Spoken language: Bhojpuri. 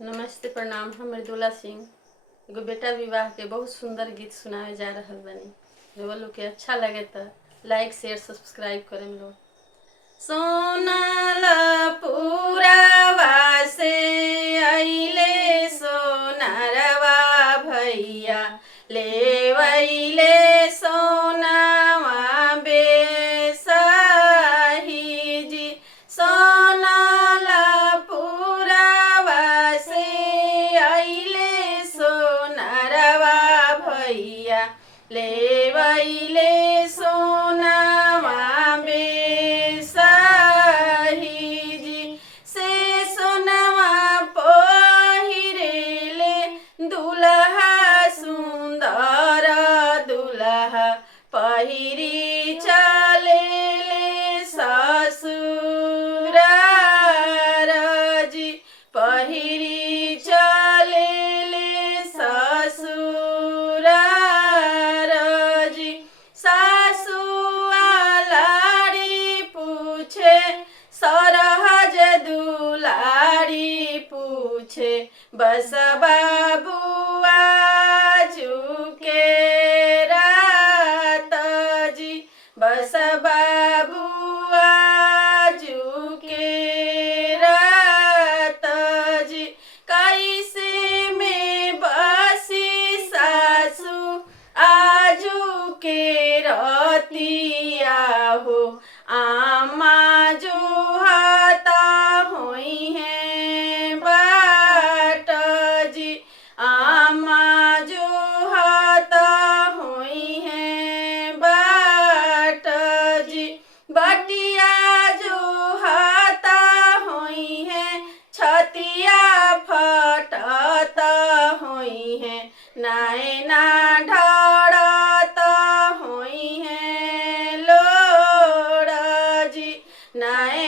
नमस्ते, प्रणाम। हम मृदुला सिंह एगो बेटा विवाह के बहुत सुंदर गीत सुनावे जा रहल बनी। जो लोग के अच्छा लगे तो लाइक शेयर सब्सक्राइब करें लोग। सोनाला पुरावा से अइले सोनारवा भैया लेवैले सोनावा बेसाही जी। सोनाला पुरावा से अइले सोनारवा भैया लेवैले सोनावा बेसाही जी। से सोनावा पहिरेले दुल्हा सुंदर दुल्हा पहिरी चलेले ससुरार जी। पहिरी चलेले ससुरार जी। सासुआ लाड़ी पूछे सरहज दुलारी पूछे बस बाबुआ झुके रात जी। बस बाबुआ झुके रात जी। कैसे में बसी सासू आजू के रतिया हो। आमा जो हाता होई है बाट जी। आमा जो हाता होई है बाट जी। बटिया जो हाता होई है छतिया फटता होई है। नैना ढाड़ता होई है लोड़ जी। नैना